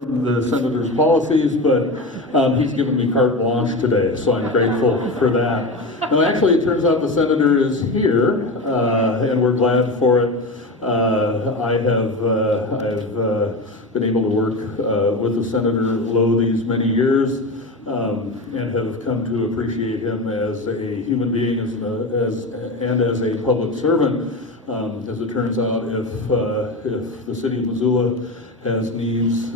the senator's policies, but he's given me carte blanche today, so I'm grateful for that. And actually, it turns out the senator is here, and we're glad for it. I've been able to work with the Senator Lowe these many years, and have come to appreciate him as a human being and as a public servant. As it turns out, if the city of Missoula has needs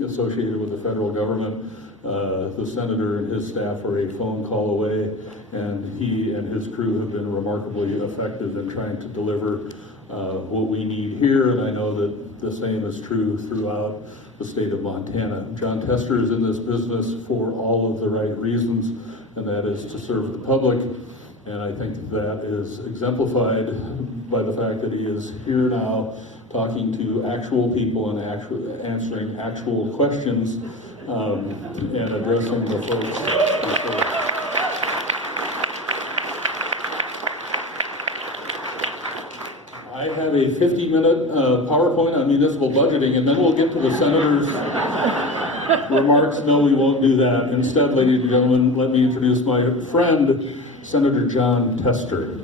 associated with the federal government, the senator and his staff are a phone call away, and he and his crew have been remarkably effective in trying to deliver what we need here, and I know that the same is true throughout the state of Montana. John Tester is in this business for all of the right reasons, and that is to serve the public. And I think that is exemplified by the fact that he is here now talking to actual people and answering actual questions and addressing the folks. I have a 50-minute PowerPoint on municipal budgeting, and then we'll get to the senator's remarks. No, we won't do that. Instead, ladies and gentlemen, let me introduce my friend, Senator John Tester.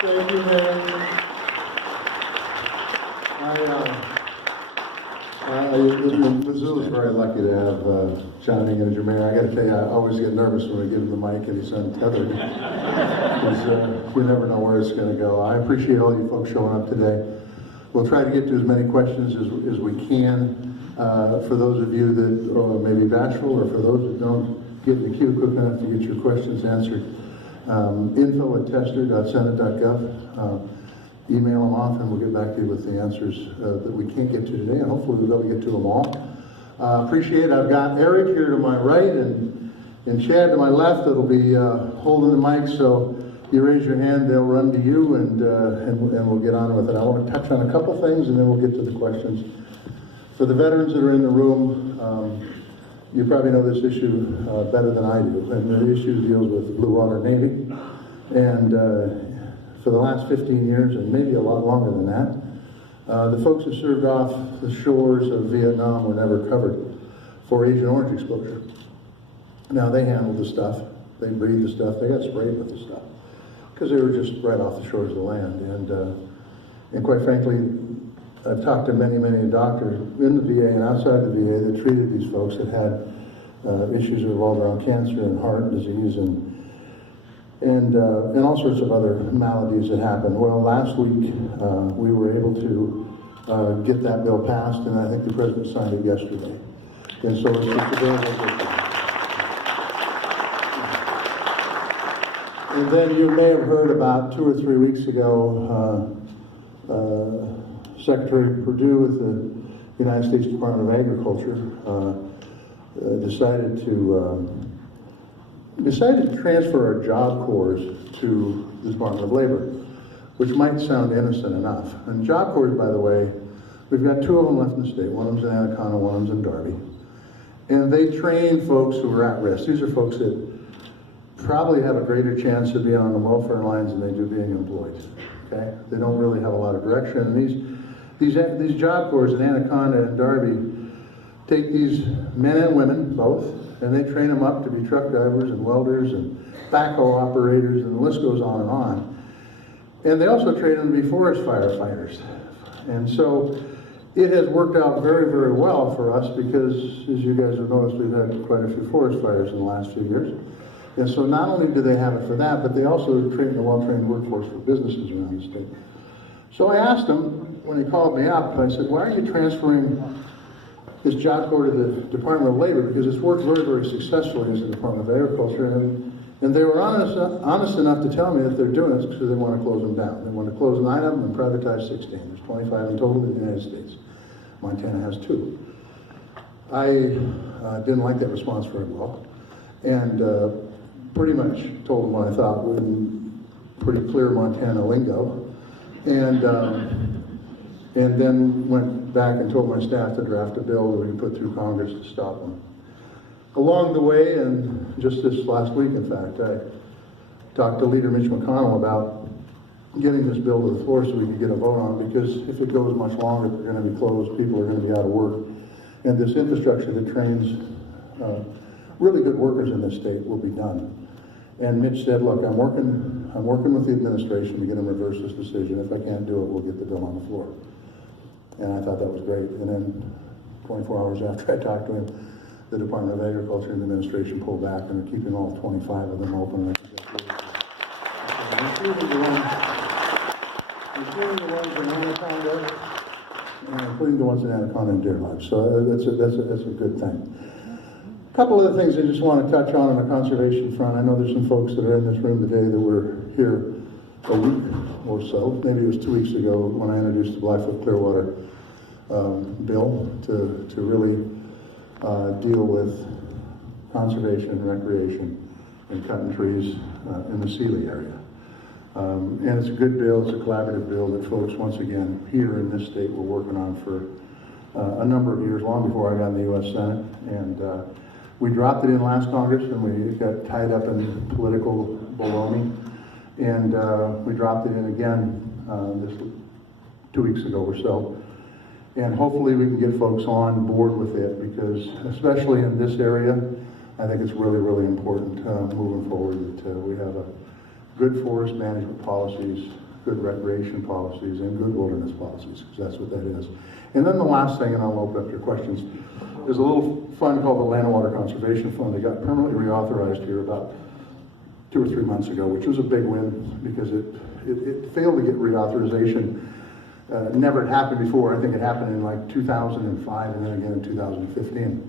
Thank you, man. Missoula's very lucky to have John Ingham as your mayor. I got to tell you, I always get nervous when I give him the mic and he's untethered. Because you never know where it's going to go. I appreciate all you folks showing up today. We'll try to get to as many questions as we can. For those of you that may be bashful, or for those that don't get in the queue quick enough to get your questions answered, info@tester.senate.gov. Email them off and we'll get back to you with the answers that we can't get to today, and hopefully we'll be able to get to them all. Appreciate it. I've got Eric here to my right and Chad to my left that'll be holding the mic, so you raise your hand, they'll run to you, and we'll get on with it. I want to touch on a couple things and then we'll get to the questions. For the veterans that are in the room, you probably know this issue better than I do, and the issue deals with the Blue Water Navy. And for the last 15 years, and maybe a lot longer than that, the folks who served off the shores of Vietnam were never covered for Agent Orange exposure. Now, they handled the stuff, they breathed the stuff, they got sprayed with the stuff, because they were just right off the shores of the land. And quite frankly, I've talked to many doctors in the VA and outside the VA that treated these folks that had issues involved around cancer and heart disease and all sorts of other maladies that happen. Well, last week we were able to get that bill passed, and I think the president signed it yesterday. And so it's just a very good thing. And then you may have heard about 2 or 3 weeks ago, Secretary Perdue with the United States Department of Agriculture decided to transfer our Job Corps to the Department of Labor, which might sound innocent enough. And Job Corps, by the way, we've got 2 of them left in the state. One of them's in Anaconda, one of them's in Darby. And they train folks who are at risk. These are folks that probably have a greater chance of being on the welfare lines than they do being employed. Okay? They don't really have a lot of direction. And these Job Corps in Anaconda and Darby take these men and women, both, and they train them up to be truck drivers and welders and backhoe operators, and the list goes on and on. And they also train them to be forest firefighters. And so it has worked out very well for us because, as you guys have noticed, we've had quite a few forest fires in the last few years. And so not only do they have it for that, but they also train a well-trained workforce for businesses around the state. So I asked him, when he called me up, I said, why are you transferring this Job Corps to the Department of Labor? Because it's worked very successfully as the Department of Agriculture, and they were honest enough to tell me that they're doing it because they want to close them down. They want to close 9 of them and privatize 16. There's 25 in total in the United States. Montana has 2. I didn't like that response very well, and pretty much told them what I thought in pretty clear Montana lingo, and then went back and told my staff to draft a bill that we could put through Congress to stop them. Along the way, and just this last week, in fact, I talked to Leader Mitch McConnell about getting this bill to the floor so we can get a vote on it, because if it goes much longer, they're going to be closed, people are going to be out of work, and this infrastructure that trains really good workers in this state will be done. And Mitch said, look, I'm working with the administration to get them to reverse this decision. If I can't do it, we'll get the bill on the floor. And I thought that was great. And then 24 hours after I talked to him, the Department of Agriculture and the administration pulled back, and they're keeping all 25 of them open. Including the ones in Anaconda, including the ones in Anaconda and Deer Lodge. So that's a good thing. A couple of the things I just want to touch on the conservation front. I know there's some folks that are in this room today that were here a week or so. Maybe it was 2 weeks ago when I introduced the Blackfoot Clearwater bill to really deal with conservation and recreation and cutting trees in the Sealy area. And it's a good bill, it's a collaborative bill that folks, once again, here in this state were working on for a number of years, long before I got in the U.S. Senate. And we dropped it in last Congress, and we got tied up in political baloney. And we dropped it in again this 2 weeks ago or so. And hopefully we can get folks on board with it, because especially in this area, I think it's really, really important moving forward that we have a good forest management policies, good recreation policies, and good wilderness policies, because that's what that is. And then the last thing, and I'll open up your questions, there's a little fund called the Land and Water Conservation Fund that got permanently reauthorized here about 2 or 3 months ago, which was a big win, because it failed to get reauthorization. Never had happened before. I think it happened in like 2005 and then again in 2015.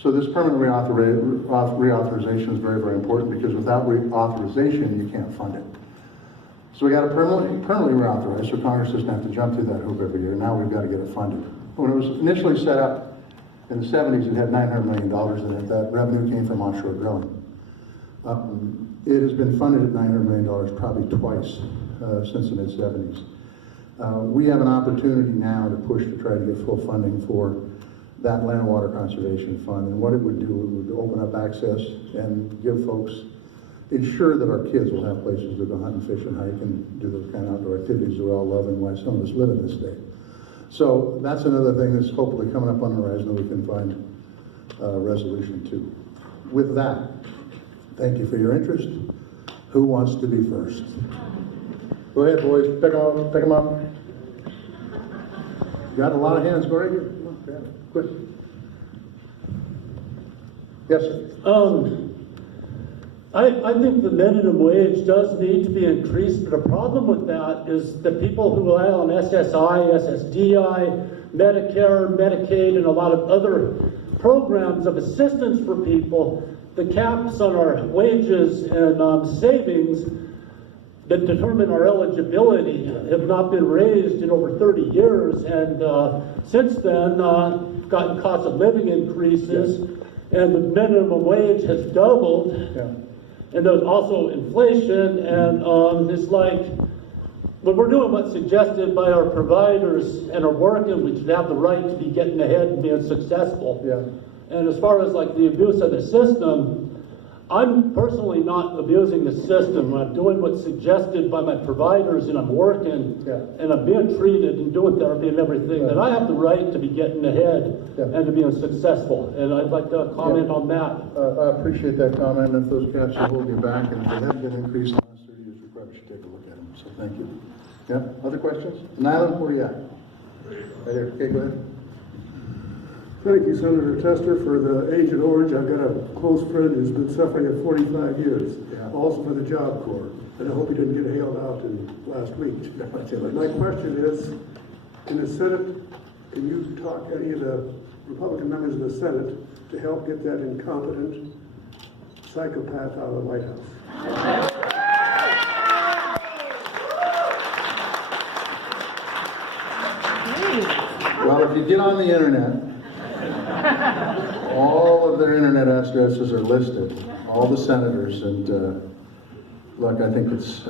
So this permanent reauthorization is very, very important, because without reauthorization, you can't fund it. So we got it permanently reauthorized, so Congress doesn't have to jump through that hoop every year. Now we've got to get it funded. When it was initially set up in the 70s, it had $900 million in it. That revenue came from offshore drilling. It has been funded at $900 million probably twice since the mid-70s. We have an opportunity now to push to try to get full funding for that Land and Water Conservation Fund. And what it would do, it would open up access and give folks, ensure that our kids will have places to go hunt and fish and hike and do those kind of outdoor activities that we all love and why some of us live in this state. So that's another thing that's hopefully coming up on the horizon that we can find a resolution to. With that, thank you for your interest. Who wants to be first? Go ahead, boys, pick them up. Got a lot of hands, go right here. Come on, grab it, quick. Yes, sir. I think the minimum wage does need to be increased, but the problem with that is that people who rely on SSI, SSDI, Medicare, Medicaid, and a lot of other programs of assistance for people, the caps on our wages and savings that determine our eligibility have not been raised in over 30 years, and since then gotten cost of living increases, and the minimum wage has doubled. Yeah. And there's also inflation, and it's like, when we're doing what's suggested by our providers and are working, we should have the right to be getting ahead and being successful. Yeah. And as far as like the abuse of the system, I'm personally not abusing the system. I'm doing what's suggested by my providers, and I'm working, and I'm being treated and doing therapy and everything, that I have the right to be getting ahead and to being successful. And I'd like to comment on that. I appreciate that comment. If those caps are holding you back and if they haven't been increased in the last 30 years, we probably should take a look at them. So thank you. Yeah, other questions? Nyland, where are you at? Right here. Okay, go ahead. Thank you, Senator Tester, for the Agent Orange. I've got a close friend who's been suffering it 45 years, also for the Job Corps, and I hope he didn't get hailed out in last week. My question is, in the Senate, can you talk any of the Republican members of the Senate to help get that incompetent psychopath out of the White House? Well, if you get on the internet, all of their internet addresses are listed, all the senators, and look, I think it's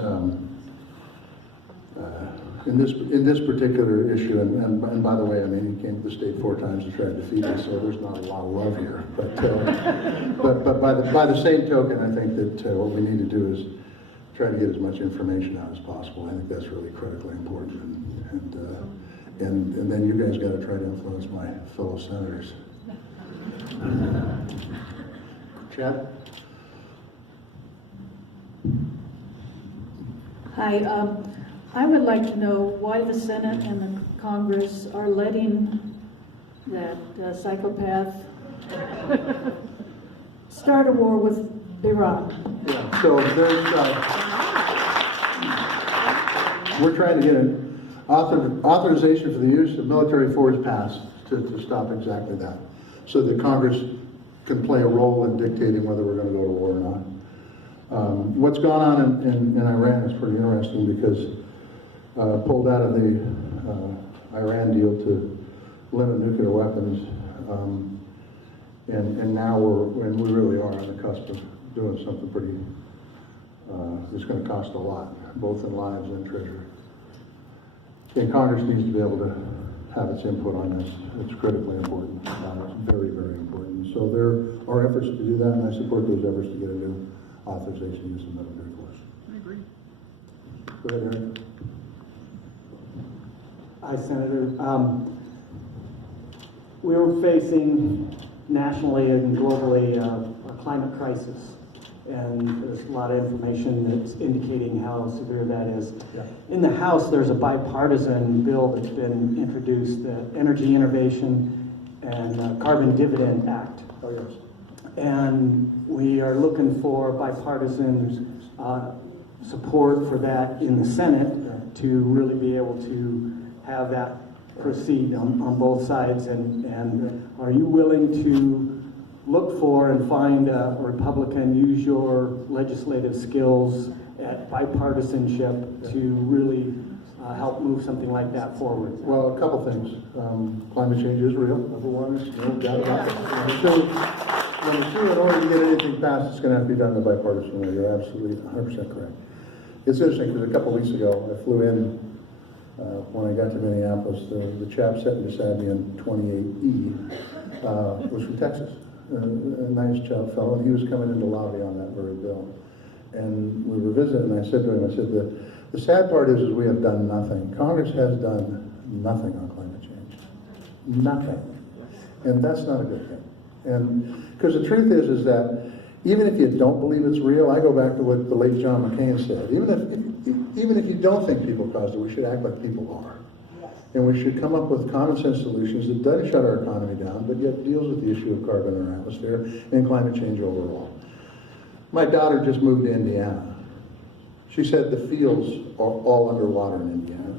in this particular issue, and by the way, I mean, he came to the state 4 times and tried to defeat us, so there's not a lot of love here. But by the same token, I think that what we need to do is try to get as much information out as possible. I think that's really critically important. And then you guys got to try to influence my fellow senators. Chad? Hi, I would like to know why the Senate and the Congress are letting that psychopath start a war with Iran. Yeah, so there's, we're trying to get an authorization for the use of military force passed to stop exactly that, so that Congress can play a role in dictating whether we're going to go to war or not. What's gone on in Iran is pretty interesting because pulled out of the Iran deal to limit nuclear weapons, and now we really are on the cusp of doing something pretty, it's going to cost a lot, both in lives and treasure. And Congress needs to be able to have its input on this. It's critically important. It's very, very important. So there are efforts to do that, and I support those efforts to get a new authorization to use of military force. I agree. Go ahead, Eric. Hi, Senator. We were facing nationally and globally a climate crisis, and there's a lot of information that's indicating how severe that is. Yeah. In the House, there's a bipartisan bill that's been introduced, the Energy Innovation and Carbon Dividend Act. Oh, yes. And we are looking for bipartisan support for that in the Senate to really be able to have that proceed on both sides. And are you willing to look for and find a Republican, use your legislative skills at bipartisanship to really help move something like that forward? Well, a couple things. Climate change is real, number one, there's no doubt about it. Number two, in order to get anything passed, it's going to have to be done in a bipartisan way. You're absolutely 100% correct. It's interesting because a couple weeks ago, I flew in, when I got to Minneapolis, the chap sitting beside me in 28E was from Texas. A nice chap fellow, and he was coming in to lobby on that very bill. And we were visiting, and I said to him, I said, the sad part is we have done nothing. Congress has done nothing on climate change. Nothing. And that's not a good thing. And because the truth is that even if you don't believe it's real, I go back to what the late John McCain said. Even if you don't think people caused it, we should act like people are. And we should come up with common sense solutions that doesn't shut our economy down, but yet deals with the issue of carbon in our atmosphere and climate change overall. My daughter just moved to Indiana. She said the fields are all underwater in Indiana.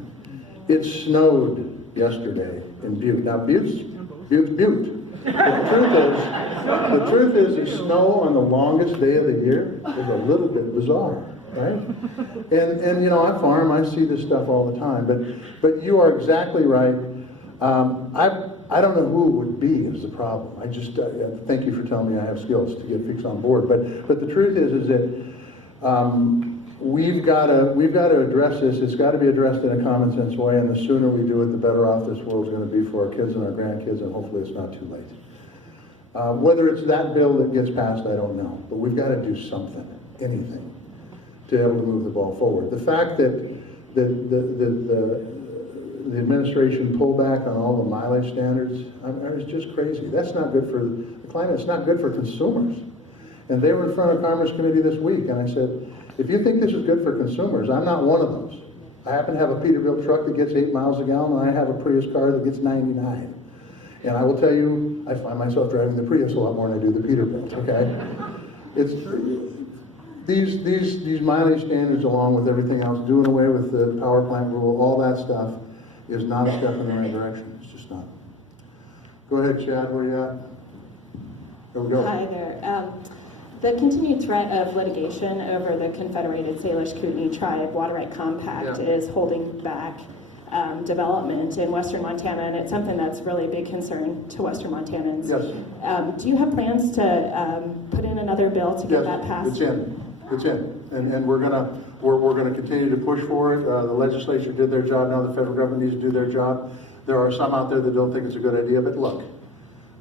It snowed yesterday in Butte. Now Butte's Butte. But the truth is the snow on the longest day of the year is a little bit bizarre, right? And you know, I farm, I see this stuff all the time, but you are exactly right. I don't know who it would be is the problem. I just thank you for telling me I have skills to get fixed on board. But the truth is that we've got to address this. It's got to be addressed in a common sense way, and the sooner we do it, the better off this world's going to be for our kids and our grandkids, and hopefully it's not too late. Whether it's that bill that gets passed, I don't know, but we've got to do something, anything, to be able to move the ball forward. The fact that the administration pulled back on all the mileage standards, it's just crazy. That's not good for the climate. It's not good for consumers. And they were in front of Commerce Committee this week, and I said, if you think this is good for consumers, I'm not one of those. I happen to have a Peterbilt truck that gets 8 miles a gallon, and I have a Prius car that gets 99. And I will tell you, I find myself driving the Prius a lot more than I do the Peterbilt, okay? It's these mileage standards, along with everything else, doing away with the power plant rule, all that stuff, is not a step in the right direction. It's just not. Go ahead, Chad, where you at? There we go. Hi there. The continued threat of litigation over the Confederated Salish Kootenai Tribe Water Right Compact is holding back development in Western Montana, and it's something that's really a big concern to Western Montanans. Yes. Do you have plans to put in another bill to get that passed? It's in, and we're gonna continue to push for it. The legislature did their job. Now the federal government needs to do their job. There are some out there that don't think it's a good idea, but look,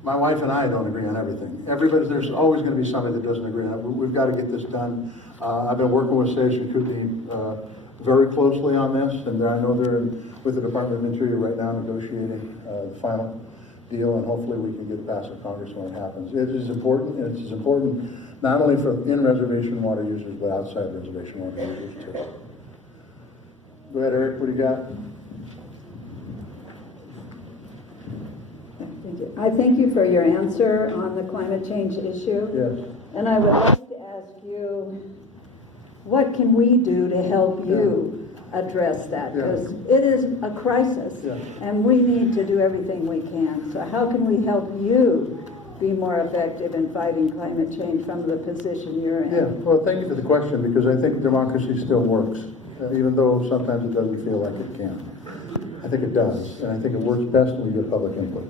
My wife and I don't agree on everything. There's always going to be somebody that doesn't agree on it. We've got to get this done. I've been working with Station Kootenai very closely on this, and I know they're with the Department of Interior right now negotiating the final deal, and hopefully we can get it past the Congress when it happens. It is important, and it's important not only for in-reservation water users, but outside reservation water users too. Go ahead, Eric, what do you got? Thank you. I thank you for your answer on the climate change issue. Yes. And I would like to ask you, what can we do to help you address that? Because it is a crisis, and we need to do everything we can. So how can we help you be more effective in fighting climate change from the position you're in? Yeah, well, thank you for the question, because I think democracy still works, even though sometimes it doesn't feel like it can. I think it does, and I think it works best when we get public input.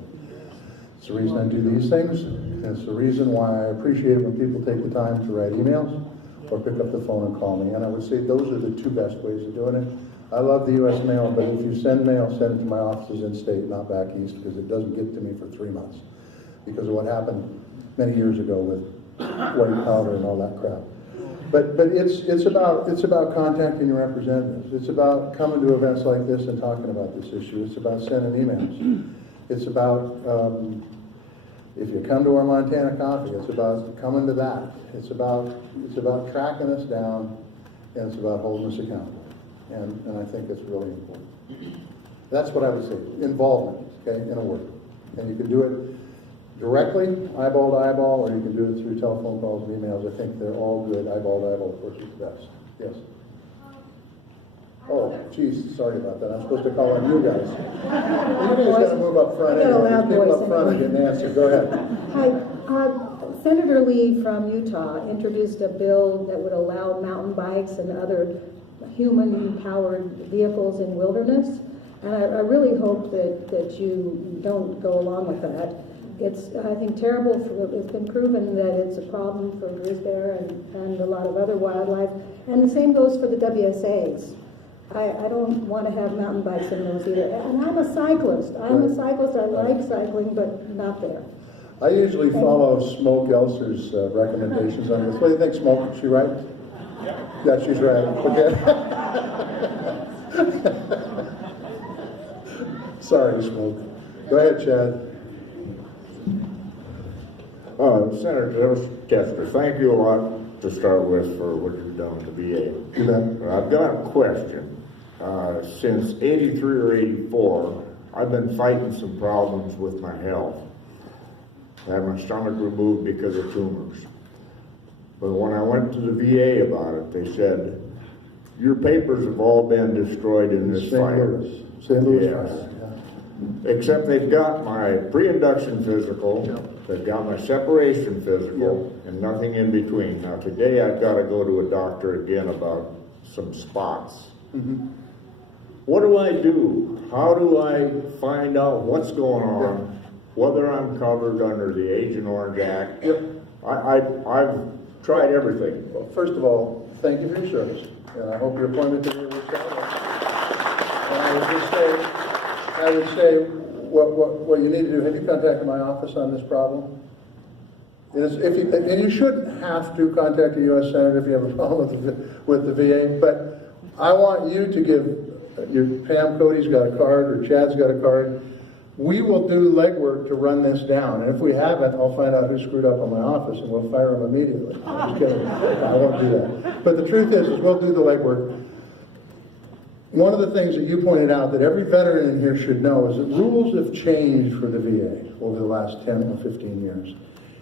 It's the reason I do these things, and it's the reason why I appreciate it when people take the time to write emails or pick up the phone and call me. And I would say those are the two best ways of doing it. I love the U.S. mail, but if you send mail, send it to my offices in state, not back east, because it doesn't get to me for 3 months because of what happened many years ago with white powder and all that crap. But it's about contacting your representatives. It's about coming to events like this and talking about this issue. It's about sending emails. It's about if you come to our Montana Coffee, it's about coming to that. It's about tracking us down, and it's about holding us accountable. And I think it's really important. That's what I would say. Involvement, okay, in a word. And you can do it directly, eyeball to eyeball, or you can do it through telephone calls and emails. I think they're all good. Eyeball to eyeball, of course, is the best. Yes. Oh, geez, sorry about that. I'm supposed to call on you guys. You guys got to move up front. People up front are getting answered. Go ahead. Hi, Senator Lee from Utah introduced a bill that would allow mountain bikes and other human-powered vehicles in wilderness, and I really hope that you don't go along with that. It's, I think, terrible. It's been proven that it's a problem for grizzly bear and a lot of other wildlife, and the same goes for the WSAs. I don't want to have mountain bikes in those either. And I'm a cyclist. I like cycling, but not there. I usually follow Smoke Elser's recommendations on this. What do you think, Smoke? Is she right? Yeah, she's right. Okay. Sorry, Smoke. Go ahead, Chad. Senator Kester, thank you a lot to start with for what you've done with the VA. Do that. I've got a question. Since 83 or 84, I've been fighting some problems with my health. I had my stomach removed because of tumors. But when I went to the VA about it, they said, your papers have all been destroyed in this fire. St. Louis Yes. fire. Yeah. Except they've got my pre-induction physical, they've got my separation physical, and nothing in between. Now today I've got to go to a doctor again about some spots. Mm-hmm. What do I do? How do I find out what's going on, whether I'm covered under the Agent Orange Act? Yep. I've tried everything. Well, first of all, thank you for your service, and I hope your appointment today works out. And I would say, what you need to do. Have you contacted my office on this problem? And you shouldn't have to contact a U.S. Senator if you have a problem with the VA. But I want you to give Pam Cody's got a card, or Chad's got a card. We will do legwork to run this down, and if we haven't, I'll find out who screwed up on my office, and we'll fire them immediately. I'm just kidding. I won't do that. But the truth is we'll do the legwork. One of the things that you pointed out that every veteran in here should know is that rules have changed for the VA over the last 10 or 15 years.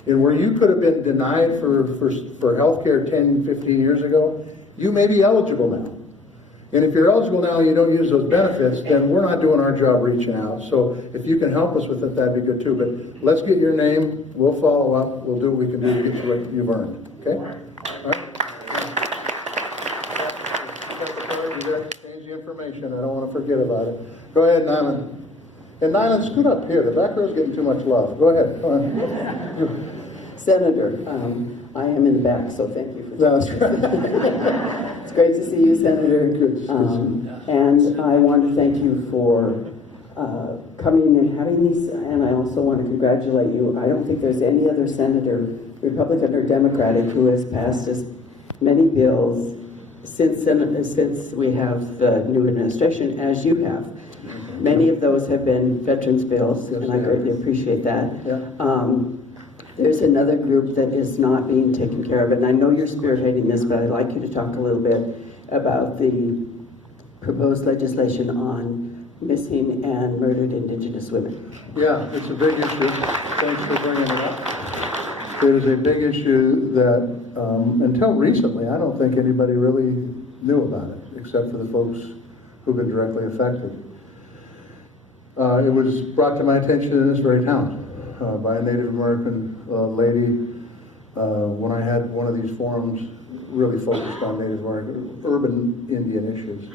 And where you could have been denied for health care 10, 15 years ago, you may be eligible now. And if you're eligible now and you don't use those benefits, then we're not doing our job reaching out. So if you can help us with it, that'd be good too. But let's get your name, we'll follow up, we'll do what we can do to get you what you've earned. Okay? All right? Change the information, I don't want to forget about it. Go ahead, Nyman. And Nyman, scoot up here, the back row's getting too much love. Go ahead, come on. Senator, I am in the back, so thank you for No, that's right. It's great to see you, Senator. Good to see you. And I want to thank you for coming and having these, and I also want to congratulate you. I don't think there's any other senator, Republican or Democratic, who has passed as many bills since we have the new administration as you have. Many of those have been veterans bills, and I greatly appreciate that. There's another group that is not being taken care of, and I know you're spearheading this, but I'd like you to talk a little bit about the proposed legislation on missing and murdered Indigenous women. Yeah, it's a big issue. Thanks for bringing it up. It is a big issue that until recently, I don't think anybody really knew about it, except for the folks who've been directly affected. It was brought to my attention in this very town by a Native American lady when I had one of these forums really focused on Native American urban Indian issues.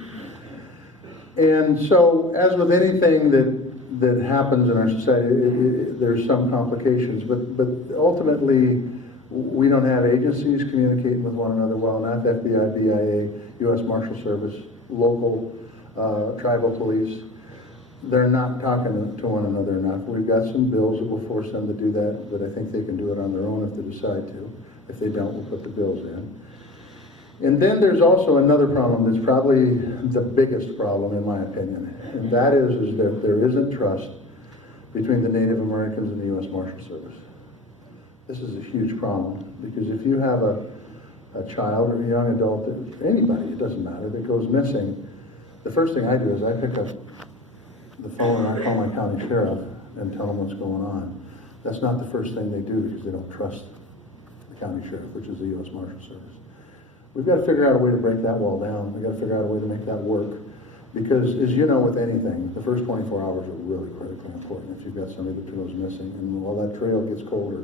And so, as with anything that happens in our society, there's some complications, but ultimately, we don't have agencies communicating with one another well enough. FBI, BIA, U.S. Marshal Service, local tribal police. They're not talking to one another enough. We've got some bills that will force them to do that, but I think they can do it on their own if they decide to. If they don't, we'll put the bills in. And then there's also another problem that's probably the biggest problem in my opinion, and that is that there isn't trust between the Native Americans and the U.S. Marshal Service. This is a huge problem, because if you have a child or a young adult, anybody, it doesn't matter, that goes missing, the first thing I do is I pick up the phone and I call my county sheriff and tell them what's going on. That's not the first thing they do, because they don't trust the county sheriff, which is the U.S. Marshal Service. We've got to figure out a way to break that wall down. We've got to figure out a way to make that work. Because, as you know, with anything, the first 24 hours are really critically important if you've got somebody that goes missing. And while that trail gets colder,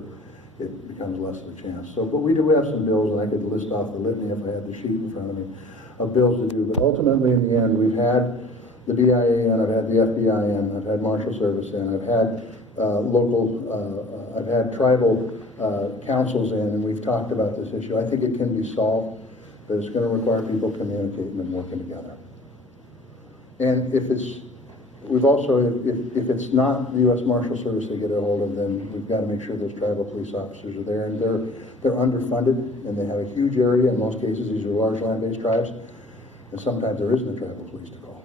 it becomes less of a chance. So, but we do have some bills, and I could list off the litany if I had the sheet in front of me, of bills to do. But ultimately, in the end, we've had the BIA in, I've had the FBI in, I've had Marshal Service in, I've had I've had tribal councils in, and we've talked about this issue. I think it can be solved, but it's going to require people communicating and working together. And if it's, we've also, if it's not the U.S. Marshal Service they get a hold of, then we've got to make sure those tribal police officers are there, and they're underfunded, and they have a huge area. In most cases, these are large land-based tribes, and sometimes there isn't a tribal police to call.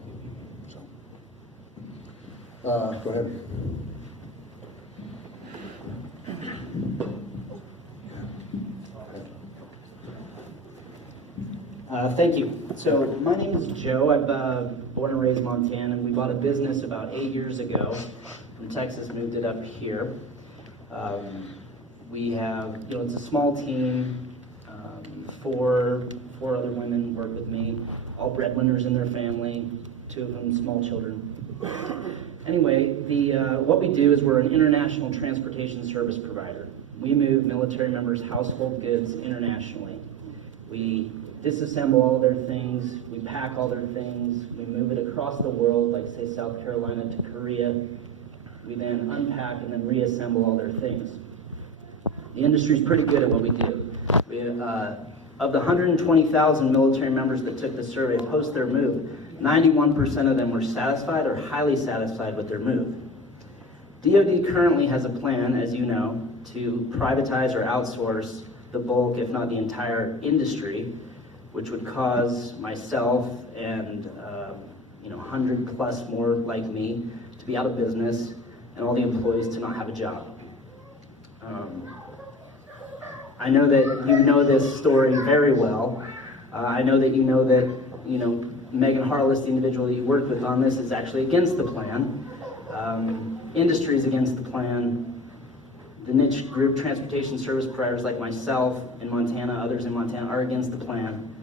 So, go ahead. Thank you. So my name is Joe. I'm born and raised Montana, and we bought a business about 8 years ago from Texas, moved it up here. We have, it's a small team. Four other women work with me, all breadwinners in their family, 2 of them small children. Anyway, what we do is we're an international transportation service provider. We move military members' household goods internationally. We disassemble all their things, we pack all their things, we move it across the world, like say South Carolina to Korea. We then unpack and then reassemble all their things. The industry's pretty good at what we do. Of the 120,000 military members that took the survey post their move, 91% of them were satisfied or highly satisfied with their move. DoD currently has a plan, as you know, to privatize or outsource the bulk, if not the entire industry, which would cause myself and 100 plus more like me to be out of business, and all the employees to not have a job. I know that you know this story very well. I know that Megan Harless, the individual that you worked with on this, is actually against the plan. Industry is against the plan. The niche group transportation service providers like myself in Montana, others in Montana, are against the plan.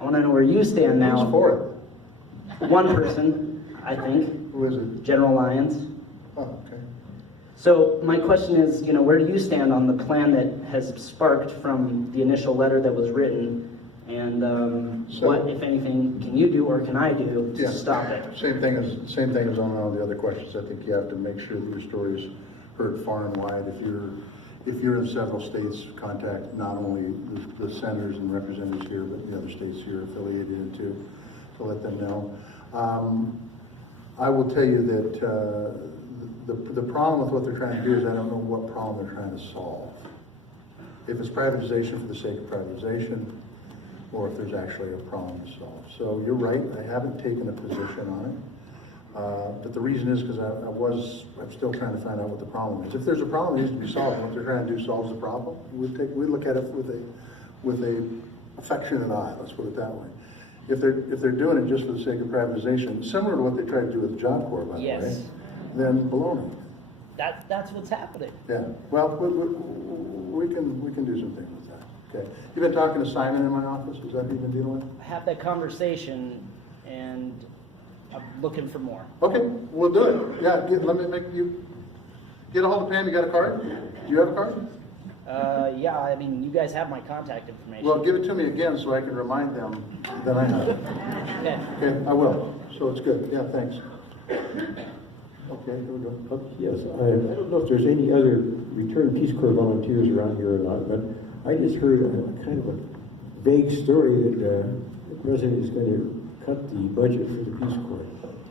I want to know where you stand now. Who's for it? One person, I think. Who is it? General Lyons. Oh, okay. So my question is, where do you stand on the plan that has sparked from the initial letter that was written, and what, if anything, can you do or can I do to stop it? Same thing as on all the other questions. I think you have to make sure that your story is heard far and wide. If you're in several states, contact not only the senators and representatives here, but the other states you're affiliated into to let them know. I will tell you that the problem with what they're trying to do is I don't know what problem they're trying to solve. If it's privatization for the sake of privatization, or if there's actually a problem to solve. So you're right, I haven't taken a position on it. But the reason is because I'm still trying to find out what the problem is. If there's a problem, it needs to be solved. What they're trying to do solves the problem. We look at it with a affectionate eye. Let's put it that way. If they're doing it just for the sake of privatization, similar to what they tried to do with the Job Corps, by the way, then baloney. That's what's happening. Yeah. Well, we can do some things with that. Okay. You've been talking to Simon in my office. Is that who you've been dealing with? I have that conversation, and I'm looking for more. Okay, we'll do it. Yeah, let me make you get a hold of Pam. You got a card? Do you have a card? Yeah, I mean, you guys have my contact information. Well, give it to me again so I can remind them that I have it. Okay. Okay, I will. So it's good. Yeah, thanks. Okay, here we go. Yes, I don't know if there's any other return Peace Corps volunteers around here or not, but I just heard a kind of a vague story that the president is going to cut the budget for the Peace Corps.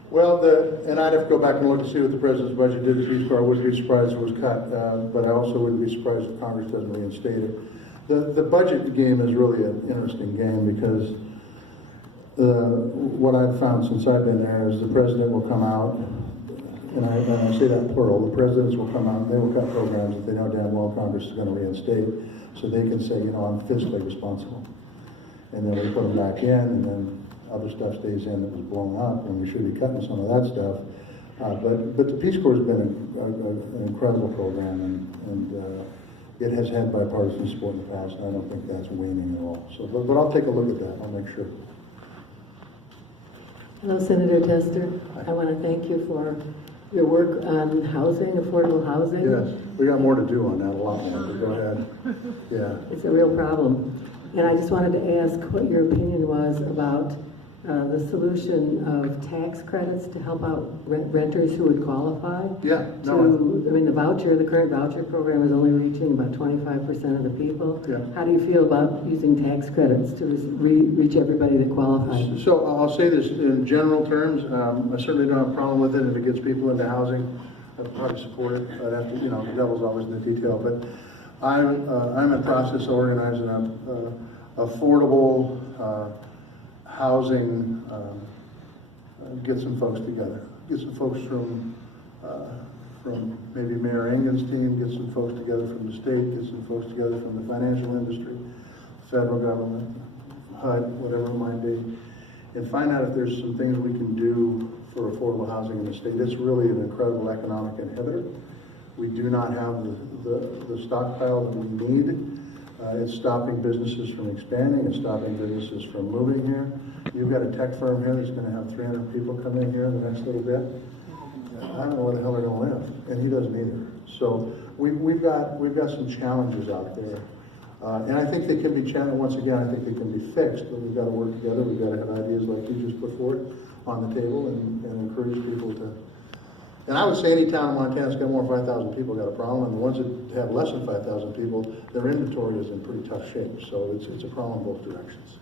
Well, and I'd have to go back and look to see what the president's budget did to Peace Corps. I wouldn't be surprised if it was cut, but I also wouldn't be surprised if Congress doesn't reinstate it. The budget game is really an interesting game because what I've found since I've been there is the president will come out, and I say that plural, the presidents will come out and they will cut programs that they know damn well Congress is going to reinstate, so they can say, I'm fiscally responsible. And then we put them back in, and then other stuff stays in that was blown up, and we should be cutting some of that stuff. But the Peace Corps has been an incredible program, and it has had bipartisan support in the past, and I don't think that's waning at all. So, but I'll take a look at that. I'll make sure. Hello, Senator Tester. I want to thank you for your work on housing, affordable housing. Yes, we got more to do on that, a lot more, but go ahead. Yeah. It's a real problem. And I just wanted to ask what your opinion was about the solution of tax credits to help out renters who would qualify. Yeah, the current voucher program is only reaching about 25% of the people. Yeah. How do you feel about using tax credits to reach everybody that qualifies? So I'll say this in general terms. I certainly don't have a problem with it if it gets people into housing. I'd probably support it. I'd have to, the devil's always in the detail. But I'm in process of organizing affordable housing, get some folks together. Get some folks from maybe Mayor Engen's team, get some folks together from the state, get some folks together from the financial industry, federal government, HUD, whatever it might be, and find out if there's some things we can do for affordable housing in the state. It's really an incredible economic inhibitor. We do not have the stockpile that we need. It's stopping businesses from expanding. It's stopping businesses from moving here. You've got a tech firm here that's going to have 300 people come in here in the next little bit. I don't know where the hell they're going to live, and he doesn't either. So we've got some challenges out there, and I think they can be challenged. Once again, I think they can be fixed, but we've got to work together. We've got to have ideas like you just put forward on the table and encourage people to. And I would say any town in Montana that's got more than 5,000 people got a problem, and the ones that have less than 5,000 people, their inventory is in pretty tough shape. So it's a problem in both directions.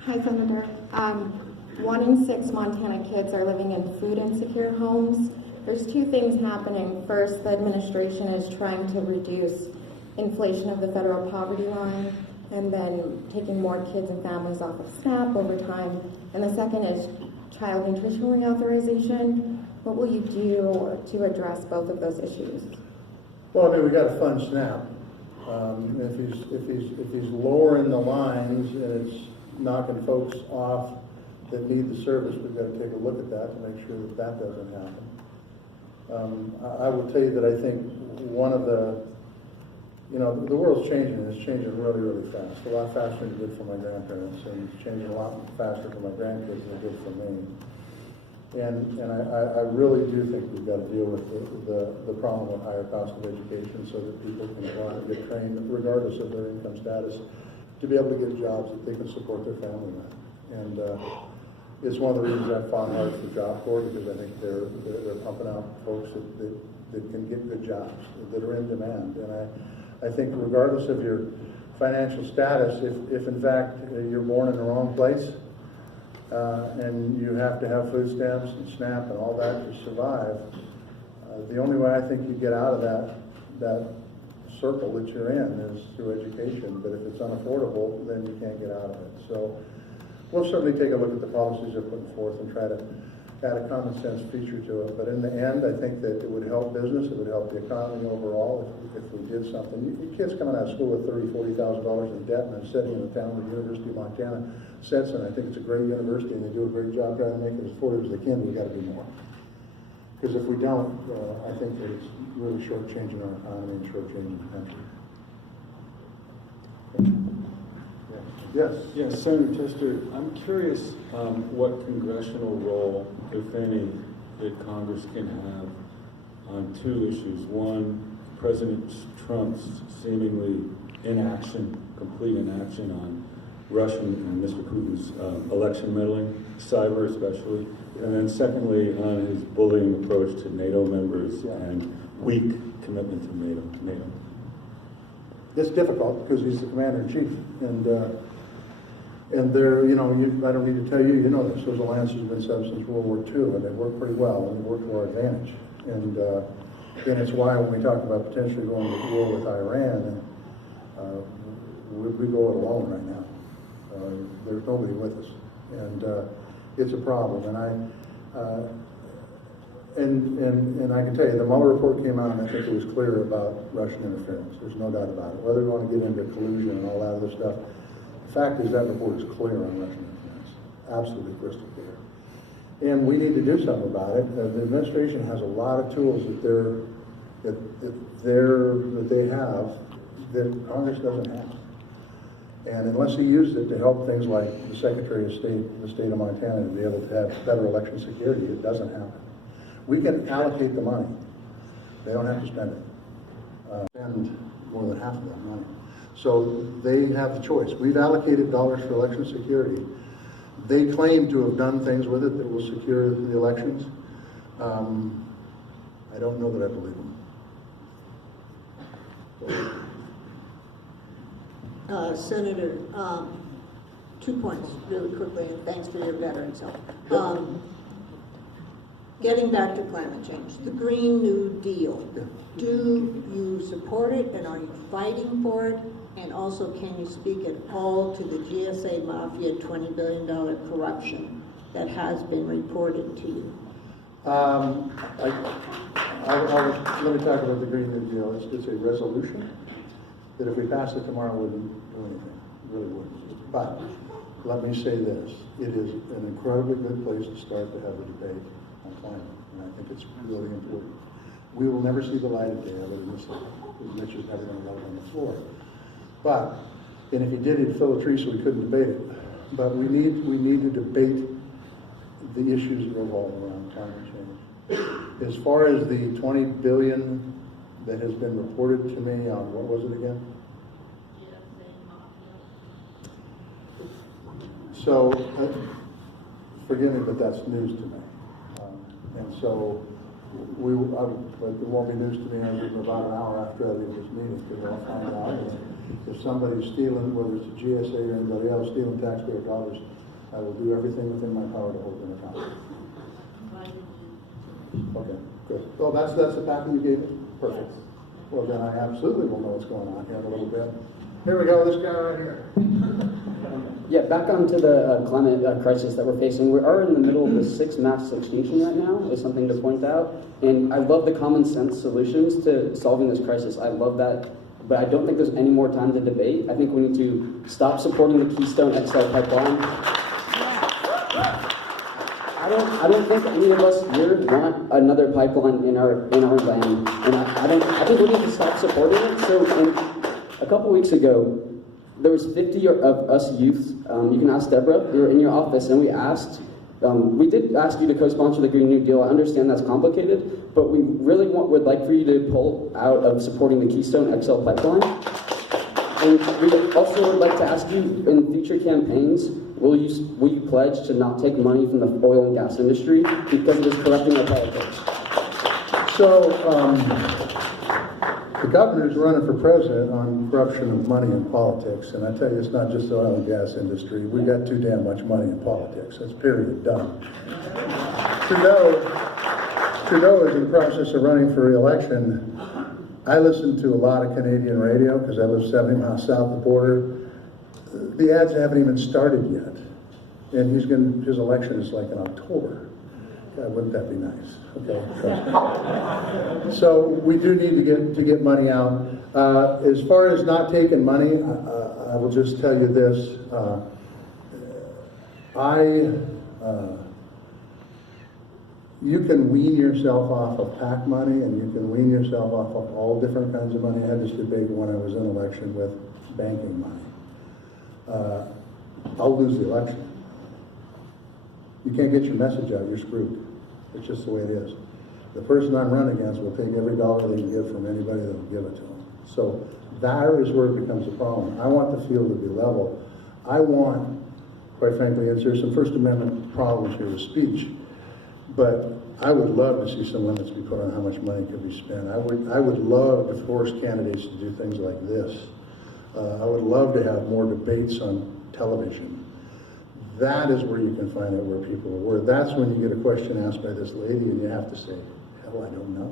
Hi, Senator. 1 in 6 Montana kids are living in food insecure homes. There's two things happening. First, the administration is trying to reduce inflation of the federal poverty line, and then taking more kids and families off of SNAP over time. And the second is child nutrition reauthorization. What will you do to address both of those issues? Well, I mean, we got to fund SNAP. If he's lowering the lines and it's knocking folks off that need the service, we've got to take a look at that to make sure that that doesn't happen. I will tell you that I think one of the world's changing. It's changing really, really fast. A lot faster than it did for my grandparents, and it's changing a lot faster for my grandkids than it did for me. And I really do think we've got to deal with the problem with higher cost of education so that people can go out and get trained, regardless of their income status, to be able to get jobs that they can support their family with. And it's one of the reasons I fought hard for Job Corps, because I think they're pumping out folks that can get good jobs, that are in demand. And I think regardless of your financial status, if in fact you're born in the wrong place, and you have to have food stamps and SNAP and all that to survive. The only way I think you get out of that circle that you're in is through education, but if it's unaffordable, then you can't get out of it. So we'll certainly take a look at the policies they're putting forth and try to add a common sense feature to it. But in the end, I think that it would help business, it would help the economy overall if we did something. Kids coming out of school with $30,000, $40,000 in debt and then sitting in a town like the University of Montana sits in. I think it's a great university and they do a great job trying to make it as affordable as they can, but we've got to do more. Because if we don't, I think that it's really shortchanging our economy and shortchanging the country. Yes. Yes, Senator Tester, I'm curious what congressional role, if any, that Congress can have on two issues. One, President Trump's seemingly inaction, complete inaction on Russian and Mr. Putin's election meddling, cyber especially, and then secondly, on his bullying approach to NATO members and weak commitment to NATO. It's difficult because he's the commander-in-chief, and there, you know, I don't need to tell you, you know this, those alliances have been set since World War II, and they work pretty well, and they work to our advantage. And it's why when we talk about potentially going to war with Iran, we go it alone right now. There's nobody with us, and it's a problem. And I can tell you, the Mueller report came out, and I think it was clear about Russian interference. There's no doubt about it. Whether we want to get into collusion and all that other stuff, the fact is that report is clear on Russian interference, absolutely crystal clear. And we need to do something about it. The administration has a lot of tools that they have that Congress doesn't have. And unless he used it to help things like the Secretary of State in the state of Montana to be able to have better election security, it doesn't happen. We can allocate the money. They don't have to spend it. Spend more than half of that money. So they have the choice. We've allocated dollars for election security. They claim to have done things with it that will secure the elections. I don't know that I believe them. Senator, 2 points really quickly, and thanks for your veterans help. Getting back to climate change, the Green New Deal. Do you support it, and are you fighting for it? And also, can you speak at all to the GSA Mafia $20 billion corruption that has been reported to you? Let me talk about the Green New Deal. It's a resolution that if we pass it tomorrow wouldn't do anything, really wouldn't. But let me say this, it is an incredibly good place to start to have a debate on climate, and I think it's really important. We will never see the light of day other than this, because Mitch is never going to let it on the floor. But, and if he did, he'd fill a tree so we couldn't debate it. But we need to debate the issues that revolve around climate change. As far as the $20 billion that has been reported to me on, what was it again? So, forgive me, but that's news to me. And so, it won't be news to me until about an hour after I leave this meeting, because I'll find out if somebody's stealing, whether it's a GSA or anybody else, stealing taxpayer dollars, I will do everything within my power to hold them accountable. Okay, good. Well, that's the packet you gave me? Perfect. Well, then I absolutely will know what's going on here in a little bit. Here we go, this guy right here. Yeah, back onto the climate crisis that we're facing. We are in the middle of the 6th mass extinction right now, is something to point out. And I love the common sense solutions to solving this crisis. I love that. But I don't think there's any more time to debate. I think we need to stop supporting the Keystone XL pipeline. I don't think any of us here want another pipeline in our land, and I think we need to stop supporting it. So, a couple weeks ago, there was 50 of us youth. You can ask Deborah. We were in your office, and we did ask you to co-sponsor the Green New Deal. I understand that's complicated, but we really would like for you to pull out of supporting the Keystone XL pipeline. And we also would like to ask you, in future campaigns, will you pledge to not take money from the oil and gas industry because it is corrupting our politics? So, The governor's running for president on corruption of money in politics, and I tell you, it's not just the oil and gas industry. We got too damn much money in politics. That's period, done. Trudeau is in the process of running for re-election. I listen to a lot of Canadian radio because I live 70 miles south of the border. The ads haven't even started yet, and his election is like in October. God, wouldn't that be nice? Okay. So we do need to get money out. As far as not taking money, I will just tell you this. You can wean yourself off of PAC money, and you can wean yourself off of all different kinds of money. I had this debate when I was in election with banking money. I'll lose the election. You can't get your message out, you're screwed. It's just the way it is. The person I'm running against will take every dollar they can get from anybody that will give it to them. So that is where it becomes a problem. I want the field to be level. I want, quite frankly, there's some First Amendment problems here with speech, but I would love to see some limits be put on how much money could be spent. I would love to force candidates to do things like this. I would love to have more debates on television. That is where you can find out where people are. That's when you get a question asked by this lady and you have to say, hell, I don't know.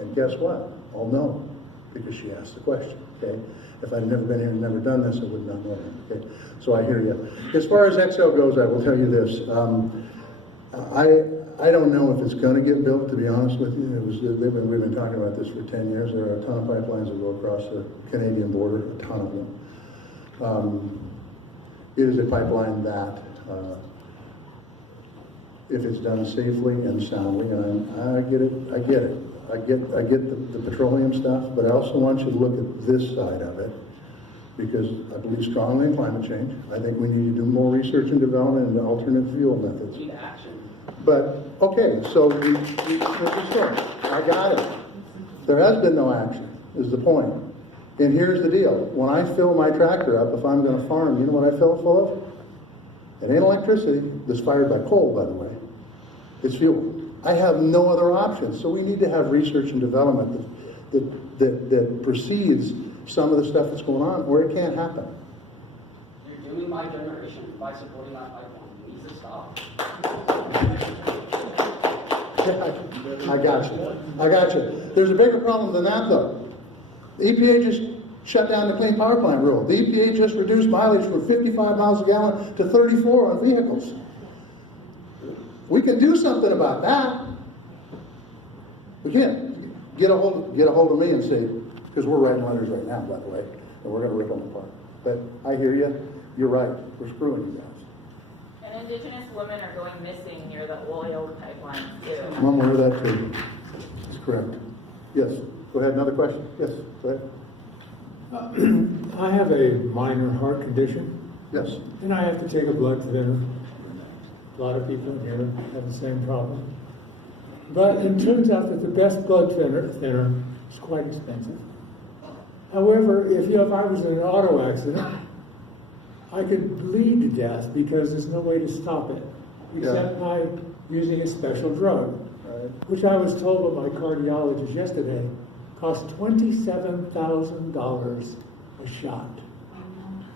And guess what? I'll know, because she asked the question, okay? If I'd never been here and never done this, I would not know it, okay? So I hear you. As far as XL goes, I will tell you this. I don't know if it's gonna get built, to be honest with you. We've been talking about this for 10 years. There are a ton of pipelines that go across the Canadian border, a ton of them. It is a pipeline that, if it's done safely and soundly, and I get it. I get the petroleum stuff, but I also want you to look at this side of it, because I believe strongly in climate change. I think we need to do more research and development into alternate fuel methods. Need action. But, okay, so I got it. There has been no action, is the point. And here's the deal. When I fill my tractor up, if I'm gonna farm, you know what I fill it full of? It ain't electricity, that's fired by coal, by the way. It's fuel. I have no other options. So we need to have research and development that precedes some of the stuff that's going on, or it can't happen. You're doing my generation by supporting that pipeline. It needs to stop. I got you. There's a bigger problem than that, though. The EPA just shut down the Clean Power Plant rule. The EPA just reduced mileage from 55 miles a gallon to 34 on vehicles. We can do something about that. We can't get a hold of me and say, because we're writing letters right now, by the way, and we're going to rip them apart. But I hear you. You're right. We're screwing you guys. And Indigenous women are going missing near the oil pipelines too. I'm aware of that too. That's correct. Yes. Go ahead. Another question? Yes. Go ahead. I have a minor heart condition. Yes. And I have to take a blood thinner. A lot of people in here have the same problem. But it turns out that the best blood thinner is quite expensive. However, if I was in an auto accident, I could bleed to death because there's no way to stop it, except by using a special drug, which I was told by my cardiologist yesterday costs $27,000 a shot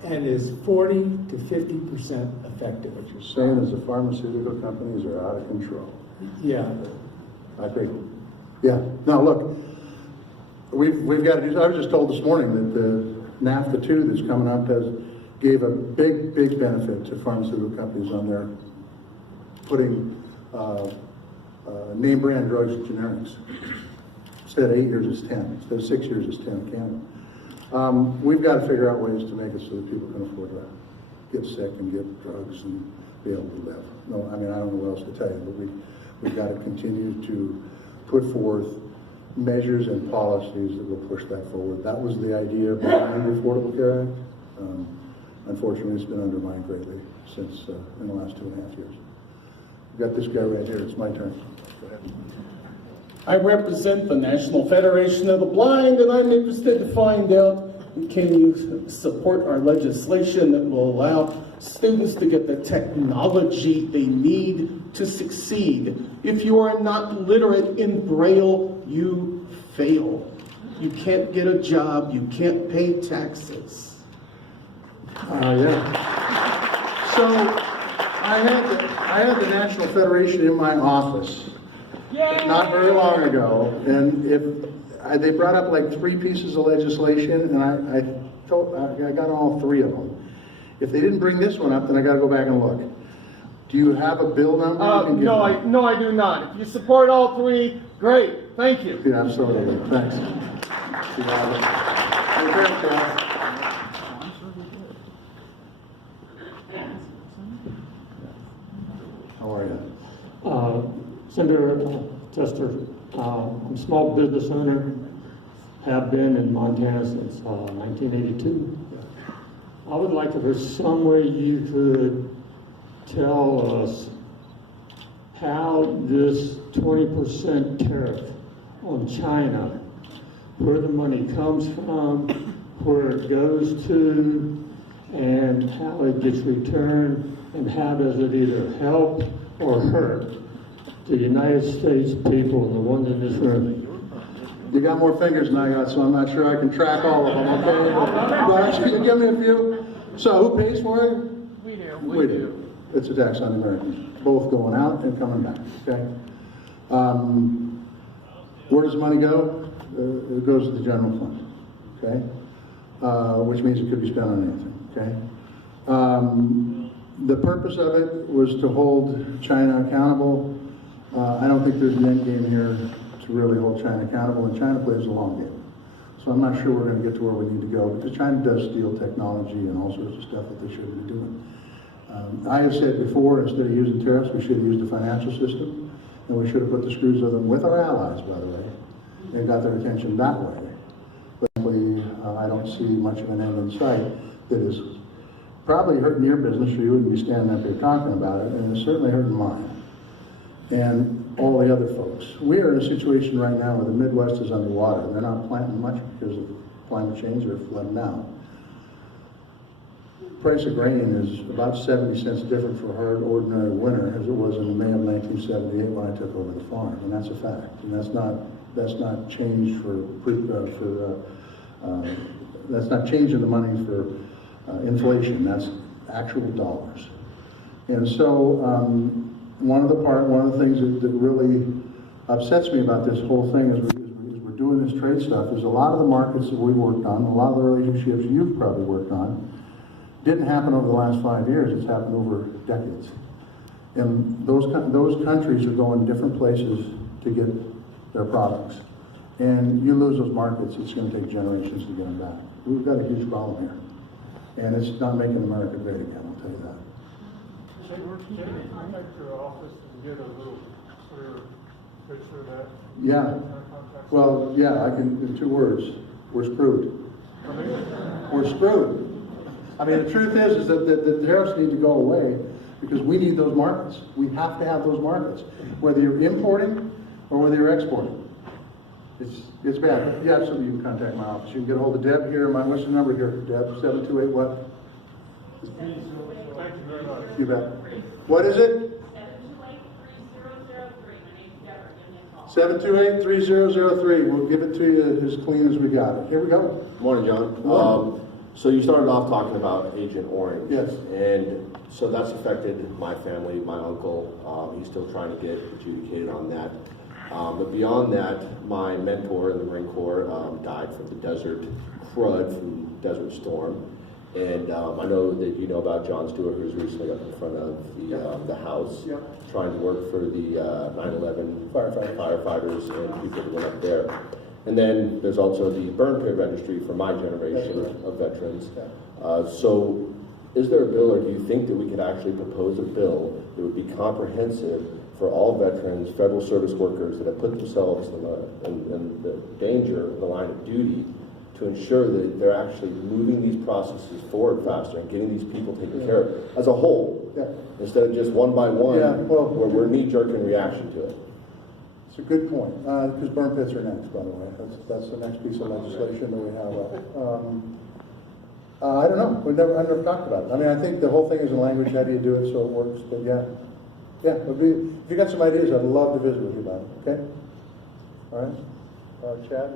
and is 40 to 50% effective. What you're saying is the pharmaceutical companies are out of control. Yeah. I think. Yeah. Now look, we've got to do. I was just told this morning that the NAFTA 2 that's coming up gave a big benefit to pharmaceutical companies on their putting name brand drugs and generics. Instead of 8 years, it's 10. Instead of 6 years, it's 10 in Canada. We've got to figure out ways to make it so that people can afford to get sick and get drugs and be able to live. No, I mean, I don't know what else to tell you, but we've got to continue to put forth measures and policies that will push that forward. That was the idea behind the Affordable Care Act. Unfortunately, it's been undermined greatly since in the last 2.5 years. We've got this guy right here. It's my turn. Go ahead. I represent the National Federation of the Blind, and I'm interested to find out, can you support our legislation that will allow students to get the technology they need to succeed? If you are not literate in Braille, you fail. you can't get a job, you can't pay taxes. Yeah. So I had the National Federation in my office not very long ago, and they brought up like 3 pieces of legislation, and I got all 3 of them. If they didn't bring this one up, then I got to go back and look. Do you have a bill number? No, I do not. If you support all 3, great. Thank you. Yeah, absolutely. Thanks. How are you? Senator Tester, I'm a small business owner, have been in Montana since 1982. I would like if there's some way you could tell us how this 20% tariff on China, where the money comes from, where it goes to, and how it gets returned, and how does it either help or hurt the United States people, the ones in this room. You got more fingers than I got, so I'm not sure I can track all of them, okay? But can you give me a few? So who pays for it? We do. We do. It's a tax on the Americans, both going out and coming back, okay? Where does the money go? It goes to the general fund, okay? Which means it could be spent on anything, okay? The purpose of it was to hold China accountable. I don't think there's an end game here to really hold China accountable, and China plays a long game. So I'm not sure we're going to get to where we need to go, because China does steal technology and all sorts of stuff that they shouldn't be doing. I have said before, instead of using tariffs, we should have used the financial system, and we should have put the screws of them with our allies, by the way, and got their attention that way. But I don't see much of an end in sight that is probably hurting your business, or you wouldn't be standing up here talking about it, and it's certainly hurting mine and all the other folks. We are in a situation right now where the Midwest is underwater. They're not planting much because of climate change. They're flooding out. The price of grain is about 70 cents different for a hard, ordinary winter as it was in the May of 1978 when I took over the farm, and that's a fact. And that's not change that's not changing the money for inflation. That's actual dollars. And so one of the things that really upsets me about this whole thing is we're doing this trade stuff is a lot of the markets that we've worked on, a lot of the relationships you've probably worked on, didn't happen over the last 5 years. It's happened over decades. And those countries are going different places to get their products. And you lose those markets, it's going to take generations to get them back. We've got a huge problem here. And it's not making America great again, I'll tell you that. Can you contact your office and get a little clearer picture of that? Yeah. Well, yeah, I can, in 2 words, we're screwed. We're screwed. I mean, the truth is that the tariffs need to go away because we need those markets. We have to have those markets, whether you're importing or whether you're exporting. It's bad. Yeah, so you can contact my office. You can get a hold of Deb here. What's the number here, Deb? 728 what? Thank you very much. You bet. What is it? 728-3003. We'll give it to you as clean as we got it. Here we go. Morning, John. So you started off talking about Agent Orange. Yes. And so that's affected my family, my uncle. He's still trying to get adjudicated on that. But beyond that, my mentor in the Marine Corps died from the desert crud from Desert Storm. And I know that you know about John Stewart, who's recently up in front of the House, trying to work for the 9/11 firefighters and people that went up there. And then there's also the burn pit registry for my generation of veterans. So is there a bill, or do you think that we could actually propose a bill that would be comprehensive for all veterans, federal service workers that have put themselves in the danger, the line of duty, to ensure that they're actually moving these processes forward faster and getting these people taken care of as a whole, instead of just one by one, where we're knee-jerk in reaction to it? It's a good point, because burn pits are next, by the way. That's the next piece of legislation that we have. I don't know. I've never talked about it. I mean, I think the whole thing is in language. How do you do it so it works? But yeah. If you got some ideas, I'd love to visit with you about it. Okay. All right. Chad,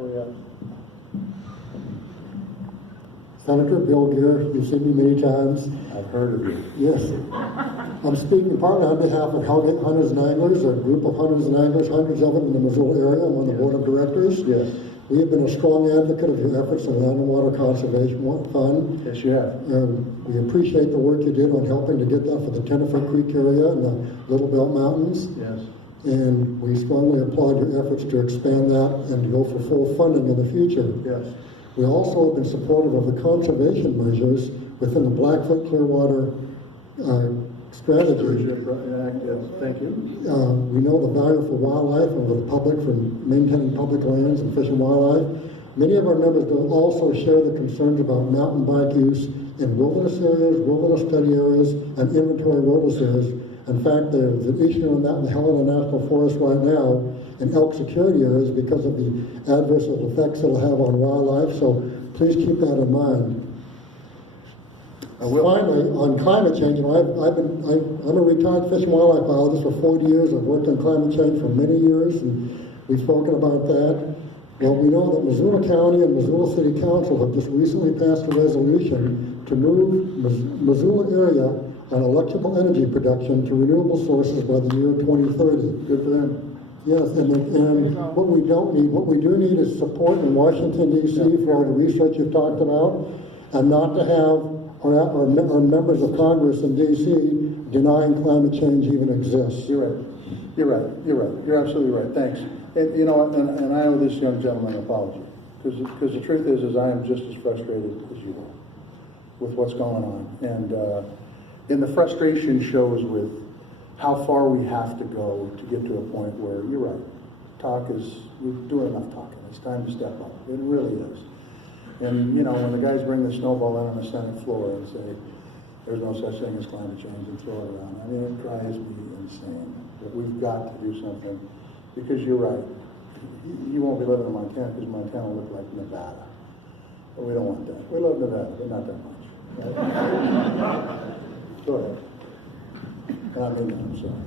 Senator Bill Gear, you've seen me many times. I've heard of you. Yes. I'm speaking partly on behalf of Hunters and Anglers, a group of hunters and anglers, hundreds of them in the Missoula area. I'm on the board of directors. Yes. We have been a strong advocate of your efforts in Land and Water Conservation Fund. Yes, you have. And we appreciate the work you did on helping to get that for the Tenderfoot Creek area and the Little Belt Mountains. Yes. And we strongly applaud your efforts to expand that and to go for full funding in the future. Yes. We also have been supportive of the conservation measures within the Blackfoot Clearwater strategy. Yes, thank you. We know the value for wildlife and for the public for maintaining public lands and fish and wildlife. Many of our members will also share the concerns about mountain bike use in wilderness areas, wilderness study areas, and inventory wilderness areas. In fact, there's an issue on that in the Helena National Forest right now in elk security areas because of the adverse effects it'll have on wildlife. So please keep that in mind. Finally, on climate change, I'm a retired fish and wildlife biologist for 40 years. I've worked on climate change for many years, and we've spoken about that. Well, we know that Missoula County and Missoula City Council have just recently passed a resolution to move Missoula area on electrical energy production to renewable sources by the year 2030. Good for them. Yes, and what we do need is support in Washington, D.C. for all the research you've talked about, and not to have our members of Congress in D.C. denying climate change even exists. You're right. You're right. You're right. You're absolutely right. Thanks. And you know, and I owe this young gentleman an apology, because the truth is I am just as frustrated as you are with what's going on, and the frustration shows with how far we have to go to get to a point where you're right. We're doing enough talking. It's time to step up. It really is. And you know, when the guys bring the snowball in on the Senate floor and say there's no such thing as climate change and throw it around, I mean, it drives me insane. But we've got to do something, because you're right. You won't be living in Montana because Montana will look like Nevada. But we don't want that. We love Nevada, but not that much. Right? Go ahead. And I mean that, I'm sorry.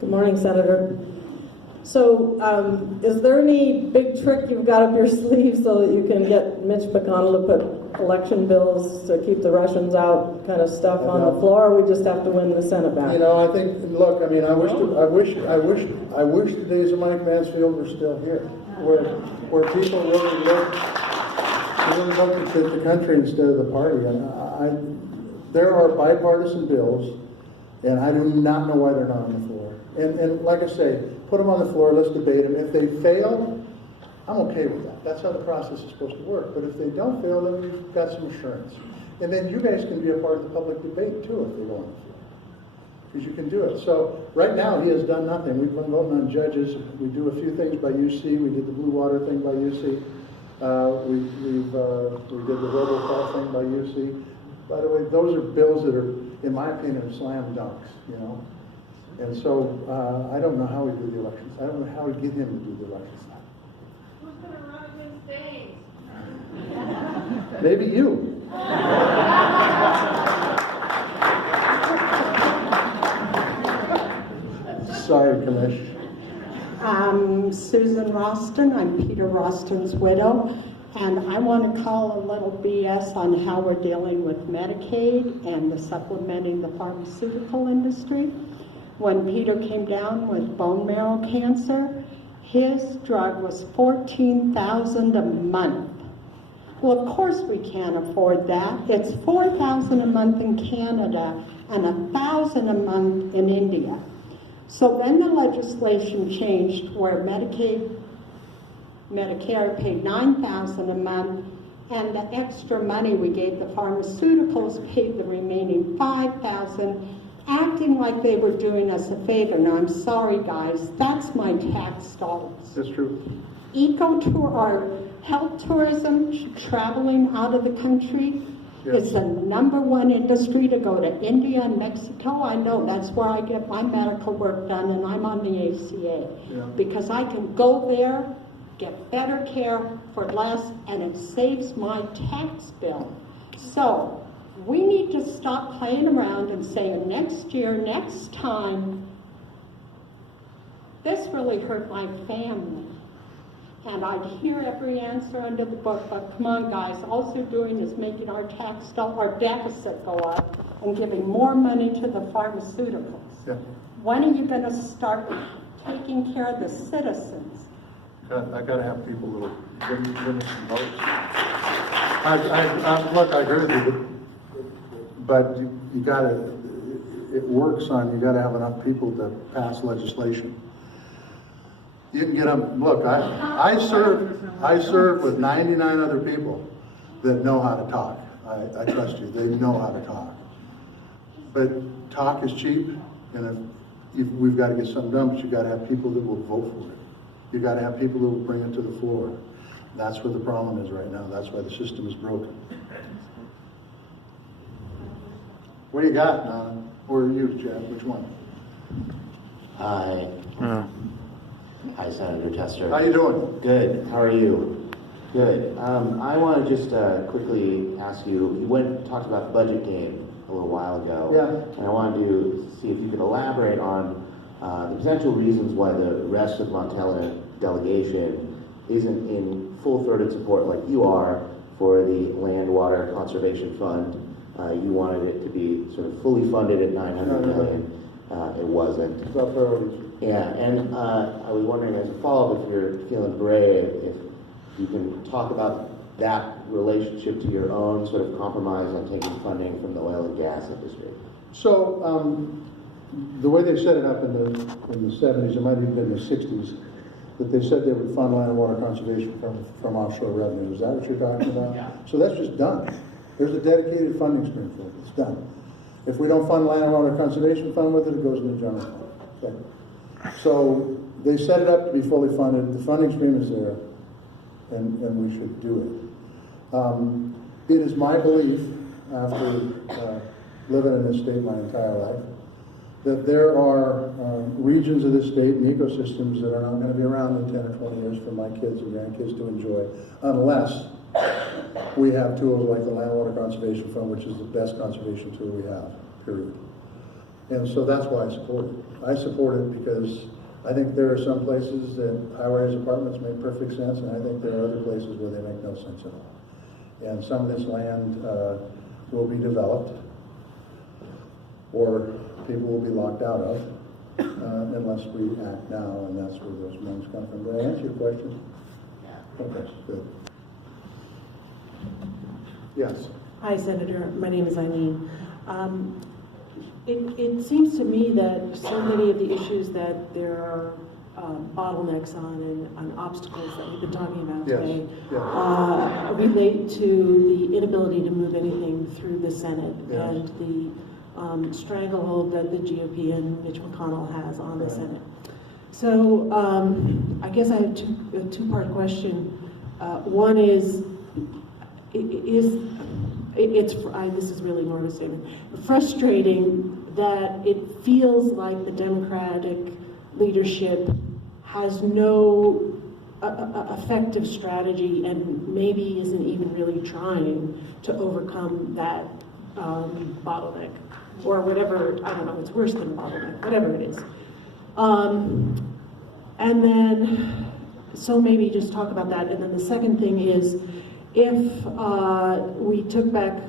Good morning, Senator. So, is there any big trick you've got up your sleeve so that you can get Mitch McConnell to put election bills to keep the Russians out kind of stuff on the floor, or we just have to win the Senate back? You know, I think, look, I mean, I wish the days of Mike Mansfield were still here, where people really looked at the country instead of the party. And there are bipartisan bills, and I do not know why they're not on the floor. And like I say, put them on the floor, let's debate them. If they fail, I'm okay with that. That's how the process is supposed to work. But if they don't fail, then we've got some assurance. And then you guys can be a part of the public debate too if they go on the floor, because you can do it. So right now he has done nothing. We've been voting on judges. We do a few things by UC. We did the Blue Water thing by UC. We did the robocall thing by UC. By the way, those are bills that are, in my opinion, slam dunks, you know. And so I don't know how we do the elections. I don't know how we get him to do the elections. Who's going to run against Danes? Maybe you. Sorry, Commish. I'm Susan Roston. I'm Peter Roston's widow. And I want to call a little BS on how we're dealing with Medicaid and the supplementing the pharmaceutical industry. When Peter came down with bone marrow cancer, his drug was $14,000 a month. Well, of course we can't afford that. It's $4,000 a month in Canada and $1,000 a month in India. So then the legislation changed where Medicare paid $9,000 a month, and the extra money we gave the pharmaceuticals paid the remaining $5,000, acting like they were doing us a favor. Now, I'm sorry, guys, that's my tax dollars. That's true. Eco-tour, or health tourism, traveling out of the country, is the #1 industry to go to India and Mexico. I know, that's where I get my medical work done, and I'm on the ACA. Because I can go there, get better care for less, and it saves my tax bill. So, we need to stop playing around and saying next year, next time. This really hurt my family. And I'd hear every answer under the book, but come on, guys, all they're doing is making our our deficit go up and giving more money to the pharmaceuticals. Yeah. When are you going to start taking care of the citizens? I gotta have people who give me some votes. Look, I agree with you, but you gotta, it works on, you gotta have enough people to pass legislation. You can get them, look, I serve with 99 other people that know how to talk. I trust you, they know how to talk. But talk is cheap, and if we've got to get something done, but you got to have people that will vote for it. You got to have people that will bring it to the floor. That's where the problem is right now. That's why the system is broken. What do you got, Nana? Or you, Jeff? Which one? Hi. Hi, Senator Tester. How you doing? Good. How are you? Good. I want to just quickly ask you. You talked about the budget game a little while ago. Yeah. And I wanted to see if you could elaborate on the potential reasons why the rest of the Montana delegation isn't in full-throated support like you are for the Land Water Conservation Fund. You wanted it to be sort of fully funded at $900 million. It wasn't. It's our priorities. Yeah, and I was wondering as a follow-up, if you're feeling brave, if you can talk about that relationship to your own sort of compromise on taking funding from the oil and gas industry. So the way they set it up in the 70s, it might have even been the 60s, that they said they would fund land and water conservation from offshore revenue. Is that what you're talking about? Yeah. So that's just done. There's a dedicated funding stream for it. It's done. If we don't fund land and water conservation fund with it, it goes in the general fund. Okay. So they set it up to be fully funded. The funding stream is there, and we should do it. It is my belief, after living in this state my entire life, that there are regions of this state and ecosystems that are not going to be around in 10 or 20 years for my kids and grandkids to enjoy, unless we have tools like the Land Water Conservation Fund, which is the best conservation tool we have, period. And so that's why I support it. I support it because I think there are some places that high-rise apartments make perfect sense, and I think there are other places where they make no sense at all. And some of this land will be developed, or people will be locked out of, unless we act now, and that's where those monies come from. Did I answer your question? Yeah. Okay, good. Yes. Hi, Senator. My name is Eileen. It seems to me that so many of the issues that there are bottlenecks on and obstacles that we've been talking about today relate to the inability to move anything through the Senate and the stranglehold that the GOP and Mitch McConnell has on the Senate. So I guess I have a two-part question. One is this is really more of a statement, frustrating that it feels like the Democratic leadership has no effective strategy and maybe isn't even really trying to overcome that bottleneck or whatever. I don't know, it's worse than a bottleneck, whatever it is. And then, so maybe just talk about that. And then the second thing is, if we took back,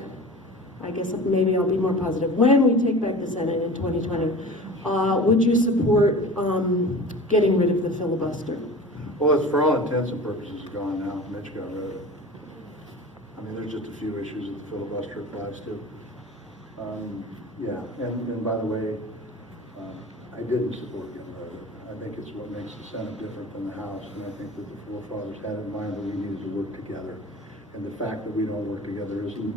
I guess maybe I'll be more positive, when we take back the Senate in 2020, would you support getting rid of the filibuster? Well, it's for all intents and purposes gone now. Mitch got rid of it. I mean, there's just a few issues that the filibuster applies to. Yeah, and by the way, I didn't support getting rid of it. I think it's what makes the Senate different than the House, and I think that the forefathers had in mind that we needed to work together. And the fact that we don't work together isn't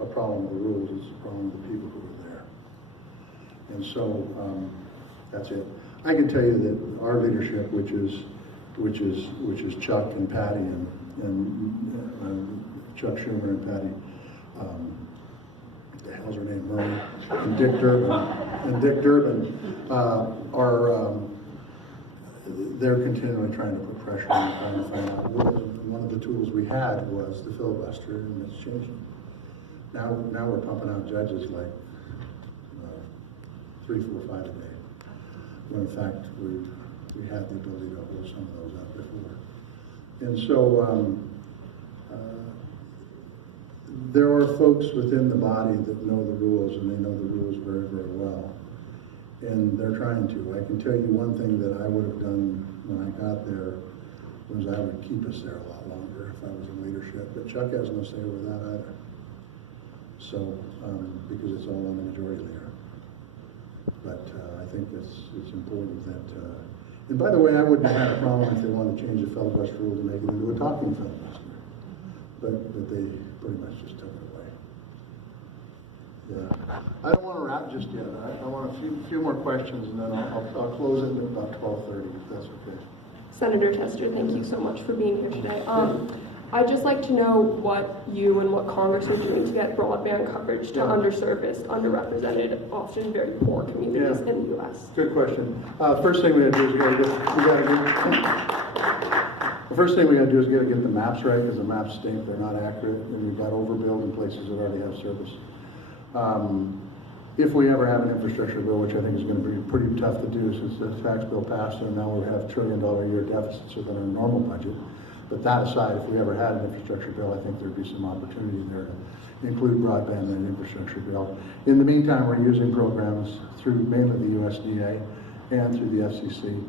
a problem with the rules, it's a problem with the people who are there. And so, that's it. I can tell you that our leadership, which is Chuck and Patty and Chuck Schumer and Patty, what the hell's her name, Murray, and Dick Durbin, they're continually trying to put pressure on, trying to find out rules. And one of the tools we had was the filibuster, and it's changing. Now we're pumping out judges like 3, 4, 5 a day. When in fact we had the ability to hold some of those out before. And so there are folks within the body that know the rules, and they know the rules very, very well. And they're trying to. I can tell you one thing that I would have done when I got there was I would keep us there a lot longer if I was in leadership. But Chuck has no say over that either. So, because it's all on the majority leader. But I think it's important that, and by the way, I wouldn't have had a problem if they wanted to change the filibuster rule to make it into a talking filibuster. But they pretty much just took it away. Yeah. I don't want to wrap just yet. I want a few more questions, and then I'll close it at about 12:30, if that's okay. Senator Tester, thank you so much for being here today. I'd just like to know what you and what Congress are doing to get broadband coverage to underserviced, underrepresented, often very poor communities in the U.S. Good question. First thing we got to do is the first thing we got to do is get the maps right, because the maps stink, they're not accurate, and we've got overbuild in places that already have service. If we ever have an infrastructure bill, which I think is going to be pretty tough to do since the tax bill passed and now we have $1 trillion a year deficits within our normal budget. But that aside, if we ever had an infrastructure bill, I think there'd be some opportunity there to include broadband in an infrastructure bill. In the meantime, we're using programs through mainly the USDA and through the FCC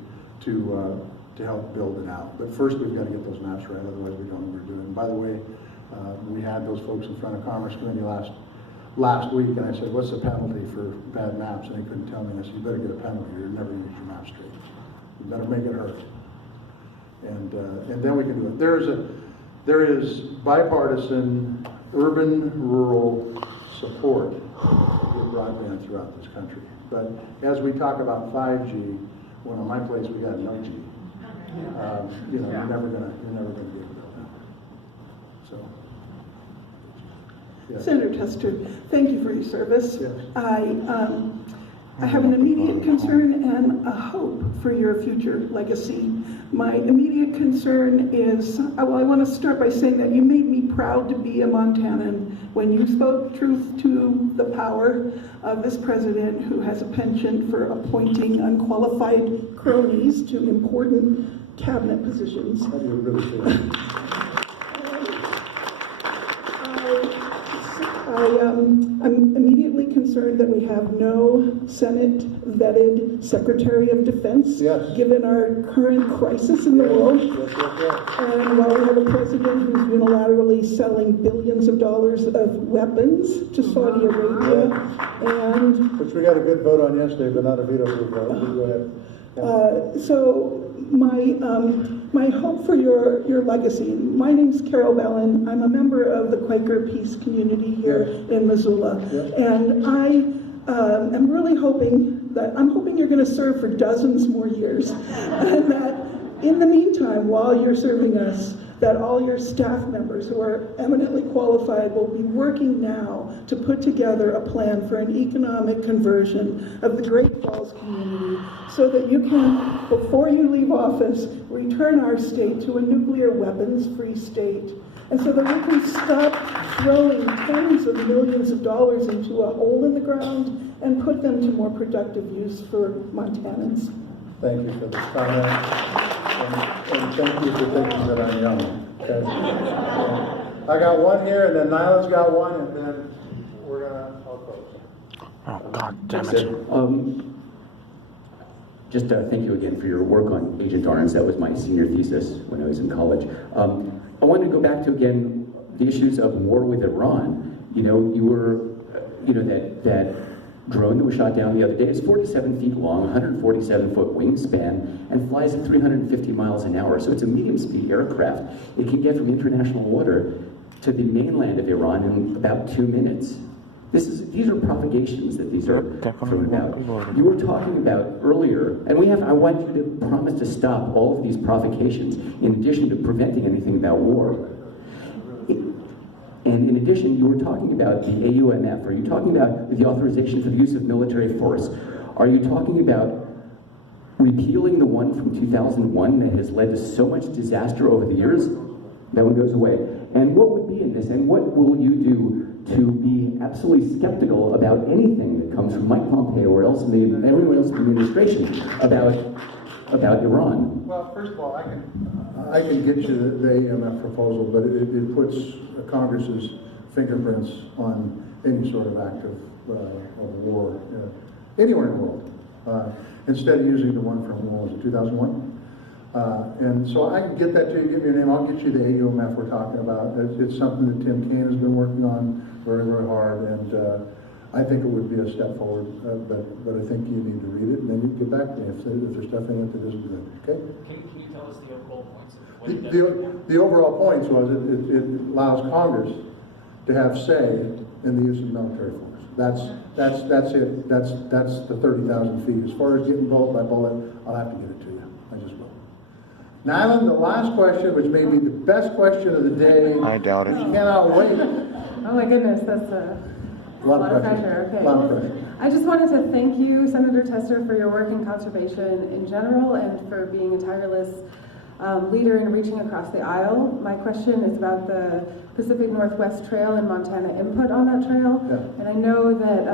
to help build it out. But first, we've got to get those maps right, otherwise we don't know what we're doing. By the way, we had those folks in front of Commerce Committee last week, and I said, what's the penalty for bad maps? And they couldn't tell me. And I said, you better get a penalty, or you'll never use your map straight. You better make it hurt. And then we can do it. There is bipartisan urban-rural support to get broadband throughout this country. But as we talk about 5G, well, in my place we got no G. You're never gonna get it built out. So. Yes. Senator Tester, thank you for your service. Yes. I have an immediate concern and a hope for your future legacy. My immediate concern is, well, I want to start by saying that you made me proud to be a Montanan when you spoke truth to the power of this president who has a penchant for appointing unqualified cronies to important cabinet positions. How do you really say that? I'm immediately concerned that we have no Senate-vetted Secretary of Defense, given our current crisis in the world. And while we have a president who's unilaterally selling billions of dollars of weapons to Saudi Arabia, and which we got a good vote on yesterday, but not a veto-proof vote. Go ahead. So my hope for your legacy. My name's Carol Bellin. I'm a member of the Quaker Peace community here in Missoula, and I am really hoping you're going to serve for dozens more years, and that in the meantime, while you're serving us, that all your staff members who are eminently qualified will be working now to put together a plan for an economic conversion of the Great Falls community so that you can, before you leave office, return our state to a nuclear weapons-free state. And so that we can stop throwing tens of millions of dollars into a hole in the ground and put them to more productive use for Montanans. Thank you for this comment. And thank you for thinking that I'm young. Okay. I got one here, and then Nyland's got one, and then I'll close. Oh, God damn it. Just thank you again for your work on Agent Orange. That was my senior thesis when I was in college. I wanted to go back to, again, the issues of war with Iran. That drone that was shot down the other day is 47 feet long, 147-foot wingspan, and flies at 350 miles an hour. So it's a medium-speed aircraft. It can get from international water to the mainland of Iran in about 2 minutes. These are propagations that these are thrown about. You were talking about earlier, and I want you to promise to stop all of these provocations in addition to preventing anything about war. And in addition, you were talking about the AUMF. Are you talking about the authorization for the use of military force? Are you talking about repealing the one from 2001 that has led to so much disaster over the years? That one goes away. And what would be in this, and what will you do to be absolutely skeptical about anything that comes from Mike Pompeo or anyone else in the administration about about Iran? Well, first of all, I can get you the AEMF proposal, but it puts Congress's fingerprints on any sort of act of war anywhere in the world, instead of using the one from, what was it, 2001? And so I can get that to you, give me your name, I'll get you the AUMF we're talking about. It's something that Tim Kaine has been working on very, very hard, and I think it would be a step forward, but I think you need to read it, and then you can get back to me if there's stuff in it that isn't good, okay? Can you tell us the overall points of what you did? The overall points was it allows Congress to have say in the use of military force. That's it. That's the 30,000 feet. As far as getting bullet by bullet, I'll have to get it to you. I just will. Nyland, the last question, which may be the best question of the day. I doubt it. You cannot wait. Oh my goodness, that's a lot of pressure. Okay. A lot of pressure. I just wanted to thank you, Senator Tester, for your work in conservation in general and for being a tireless leader in reaching across the aisle. My question is about the Pacific Northwest Trail and Montana input on that trail. Yeah. And I know that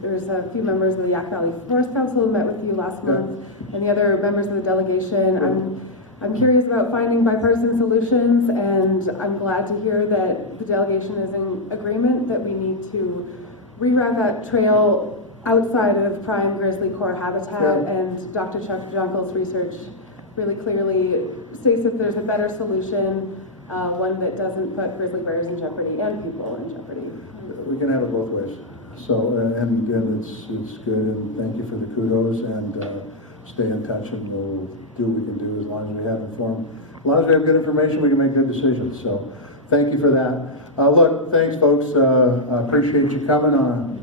there's a few members of the Yak Valley Forest Council who met with you last month, and the other members of the delegation. I'm curious about finding bipartisan solutions, and I'm glad to hear that the delegation is in agreement that we need to reroute that trail outside of prime grizzly core habitat, and Dr. Chuck Junkel's research really clearly states that there's a better solution, one that doesn't put grizzly bears in jeopardy and people in jeopardy. We can have it both ways. So, and it's good, and thank you for the kudos, and stay in touch, and we'll do what we can do as long as we have informed. As long as we have good information, we can make good decisions. So, thank you for that. Look, thanks, folks. I appreciate you coming on